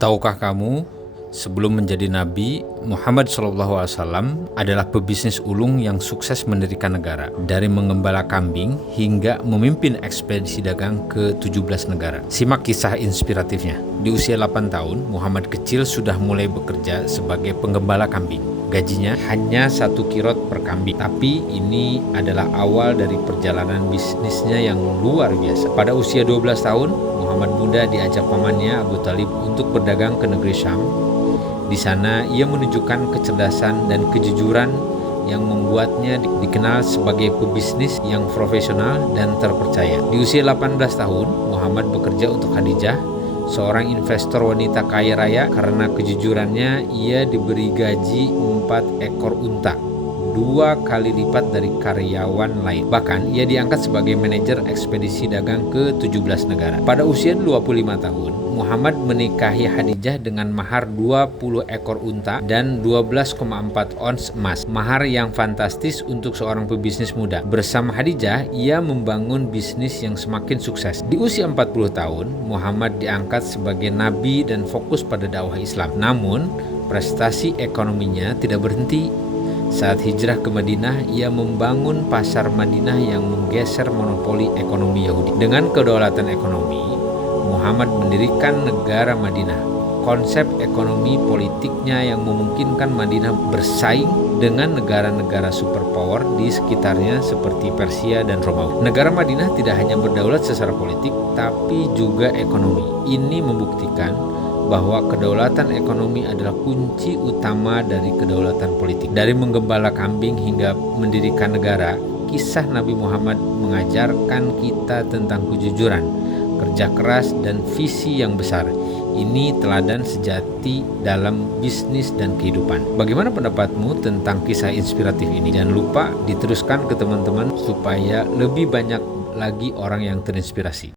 Tahukah kamu, sebelum menjadi nabi, Muhammad SAW adalah pebisnis ulung yang sukses mendirikan negara, dari mengembala kambing hingga memimpin ekspedisi dagang ke 17 negara. Simak kisah inspiratifnya. Di usia 8 tahun, Muhammad kecil sudah mulai bekerja sebagai penggembala kambing. Gajinya hanya 1 kirot per kambing, tapi ini adalah awal dari perjalanan bisnisnya yang luar biasa. Pada usia 12 tahun, Muhammad muda diajak pamannya Abu Talib untuk berdagang ke negeri Syam. Di sana ia menunjukkan kecerdasan dan kejujuran yang membuatnya dikenal sebagai pebisnis yang profesional dan terpercaya. Di usia 18 tahun, Muhammad bekerja untuk Khadijah, seorang investor wanita kaya raya. Karena kejujurannya, ia diberi gaji 4 ekor unta, 2 kali lipat dari karyawan lain. Bahkan ia diangkat sebagai manajer ekspedisi dagang ke 17 negara. Pada usia 25 tahun, Muhammad menikahi Khadijah dengan mahar 20 ekor unta dan 12,4 ons emas. Mahar yang fantastis untuk seorang pebisnis muda. Bersama Khadijah, ia membangun bisnis yang semakin sukses. Di usia 40 tahun, Muhammad diangkat sebagai nabi dan fokus pada dakwah Islam. Namun, prestasi ekonominya tidak berhenti. Saat hijrah ke Madinah, ia membangun pasar Madinah yang menggeser monopoli ekonomi Yahudi. Dengan kedaulatan ekonomi, Muhammad mendirikan negara Madinah. Konsep ekonomi politiknya yang memungkinkan Madinah bersaing dengan negara-negara superpower di sekitarnya seperti Persia dan Romawi. Negara Madinah tidak hanya berdaulat secara politik, tapi juga ekonomi. Ini membuktikan bahwa kedaulatan ekonomi adalah kunci utama dari kedaulatan politik. Dari menggembala kambing hingga mendirikan negara, kisah Nabi Muhammad mengajarkan kita tentang kejujuran, kerja keras, dan visi yang besar. Ini teladan sejati dalam bisnis dan kehidupan. Bagaimana pendapatmu tentang kisah inspiratif ini? Jangan lupa diteruskan ke teman-teman supaya lebih banyak lagi orang yang terinspirasi.